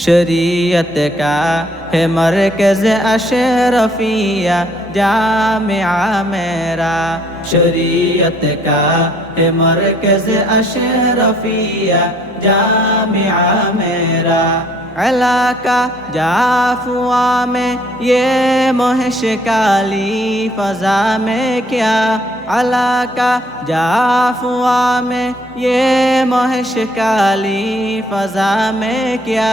शरीयत का है मरकज अशरफिया जामिया मेरा शरीयत का है मरकज अशरफिया जामिया मेरा علاقہ جافوا میں یہ محش کالی فضا میں کیا علاقہ جافوا میں یہ محش کالی فضا میں کیا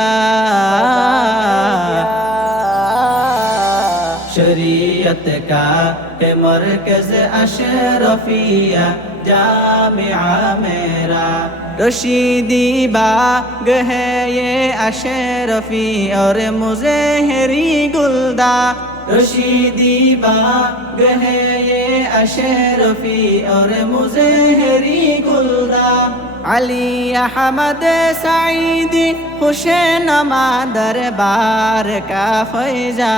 شریعت کا ہے مرکز اشرفیہ جامعہ میرا رشیدی باغ ہے یہ اشرفی اور مزہری گلدا رشیدی باغ ہے یہ اشرفی اور مزہری گلدا আলী আহমদ সাইদি হুসেন আমাদের বার কা ফৈজা।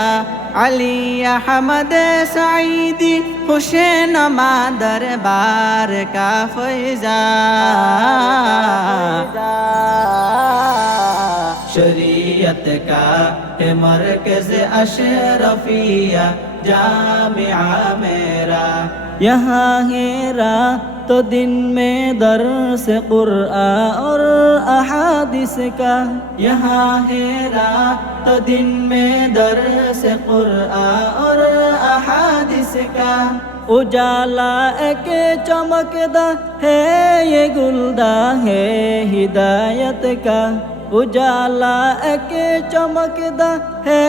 আলী আহমদ সাইদি হুসেন আমাদের বার কা ফৈজা। شریعت کا ہے مرکز اشرفیہ جامعہ میرا یہاں ہی رات تو دن میں در سے قرآن اور احادث کا یہاں ہی رات تو دن میں در سے قرآن اور احادث کا اجالا ایک چمکدہ ہے، یہ گلدہ ہے، ہدایت کا उजाला एक चमकदा है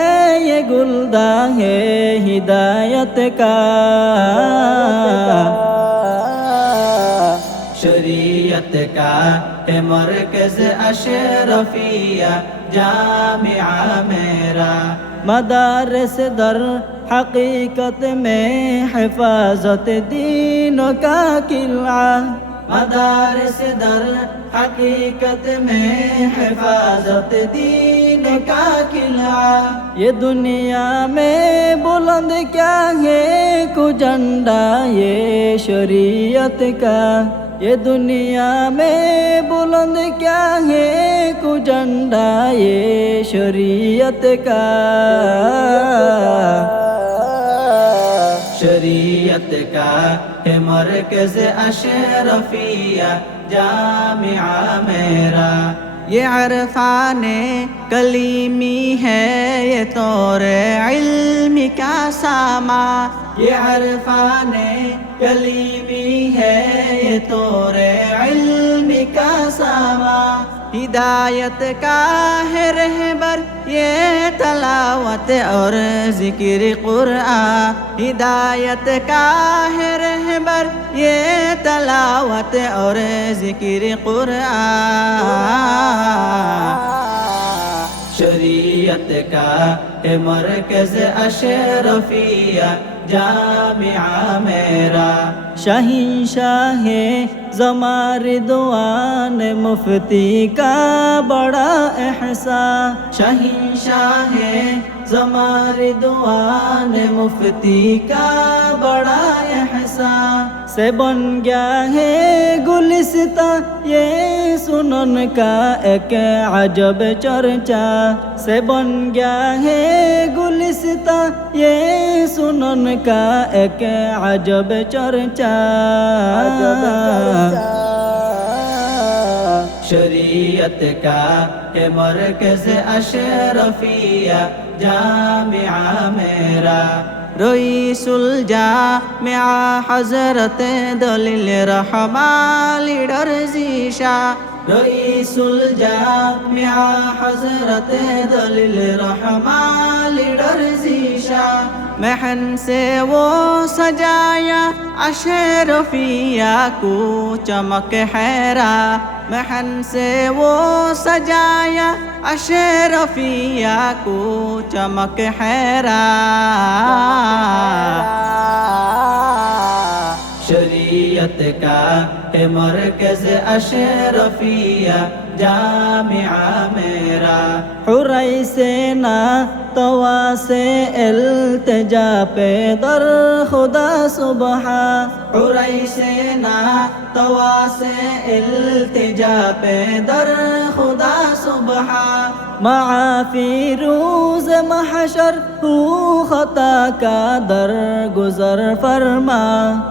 ये गुलदा है हिदायत का शरीयत का है मरकज अशरफिया जामिया मेरा मदारस दर हकीकत में हिफाजत दीन का किला مدارس در حقیقت میں حفاظت دین کا قلعہ۔ یہ دنیا میں بلند کیا ہے؟ کو جنڈا یہ شریعت کا۔ یہ دنیا میں بلند کیا ہے؟ کو جنڈا یہ شریعت کا۔ شریعت کا ہے مرکز اشرفیہ جامعہ میرا۔ یہ عرفان کلیمی ہے، یہ طور علم کا ساما یہ عرفان کلیمی ہے، یہ طور علم کا ساما ہدایت کا ہے رہبر یہ تلاوت اور ذکر قرآن ہدایت کا ہے رہبر یہ تلاوت اور ذکر قرآن شریعت کا ہے مرکز اشرفیہ জামিআ মেরা শাহিন শাহে জমার দোয়ান মুফতি কা বড়া এহসা শাহিন শাহে জমার দোয়ান মুফতি কা বড়া এহসা سے بن گیا ہے گلستا یہ سنن کا ایک عجب چرچا سے بن گیا ہے گلستا یہ سنن کا ایک عجب چرچا۔ شریعت کا کہ مرکز اشرفیہ جامعہ میرا۔ রইসুল জা মেয়া হজরতে দলিল রহমা লিডর জিশা রইসুল জা মেয়া হজরতে দলিল রহমা লিডর জিশা مہن سے وہ سجایا اشر فیا کو چمک حیرا۔ مہن سے وہ سجایا اشر فیا کو چمک حیرا۔ شریعت کا ہے مرکز اشرفیہ جامعہ میرا حرائی سے نہ توا سے التجا پہ در خدا صبح حرائی سے نہ توا سے التجا پہ در خدا صبح معافی روز محشر تو خطا کا در گزر فرما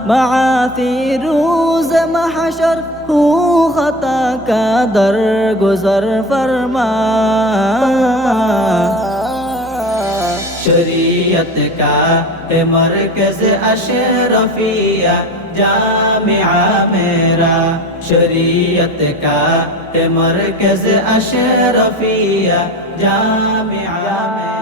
معافی روز محشر تو خطا کا در گزر فرما شریعت کا اے مرکز اشرفیہ جامعہ میرا شریعت کا اے مرکز اشرفیہ جامعہ میرا